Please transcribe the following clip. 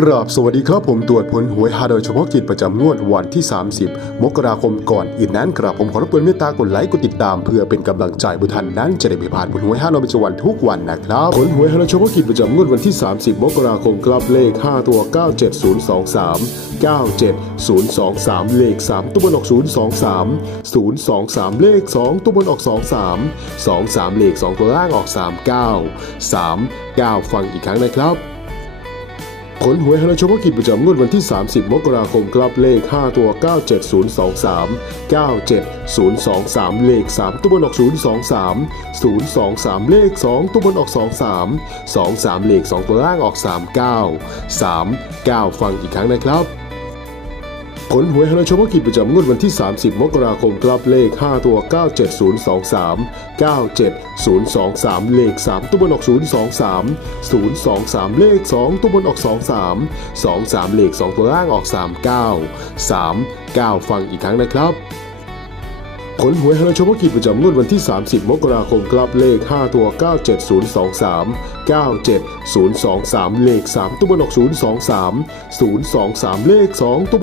กราบสวัสดีครับผมตรวจผลหวยฮาโดยเฉพาะกิจประจำงวดวันที่ 30 มกราคมก่อนอื่นนั้นกราบผมขอรบกวนเมตตากดไลค์กดติดตาม เพื่อเป็นกำลังใจบุท่านนั้นจะได้ไม่พลาดผลหวยฮาโดยประจำวันทุกวันนะครับผลหวยฮาโดยเฉพาะกิจประจำงวดวันที่ 30 มกราคมครับเลข 5 ตัว 97023 97023 เลข 3 ตัวบนออก 023 023 เลข 2 ตัวบนออก 23 23 เลข 2 ตัวล่างออก 39 39 ฟังอีกครั้งนะครับ ผลหวยฮาราชมกิจประจำงวดวันที่ 30 มกราคมครับเลข 5 ตัว 97023 97023 เลข 3 ตัวบนออก 023 023 เลข 2 ตัวบนออก 23 23 เลข 2 ตัวล่างออก 39 39 ฟังอีกครั้งนะครับ ผลหวยฮาราชวกิจประจำงวดวันที่ 30 มกราคมครับเลข 5 ตัว 97023 97023 เลข 3 ตัวบนออก 023 023 เลข 2 ตัวบนออก 23 23 เลข 2 ตัวล่างออก 39 39 ฟังอีกครั้งนะครับผลหวยฮาราชวกิจประจำงวดวันที่ 30 มกราคมครับเลข 5 ตัว 97023 97023 เลข 3 ตัวบนออก 023 023 เลข 2 ตัว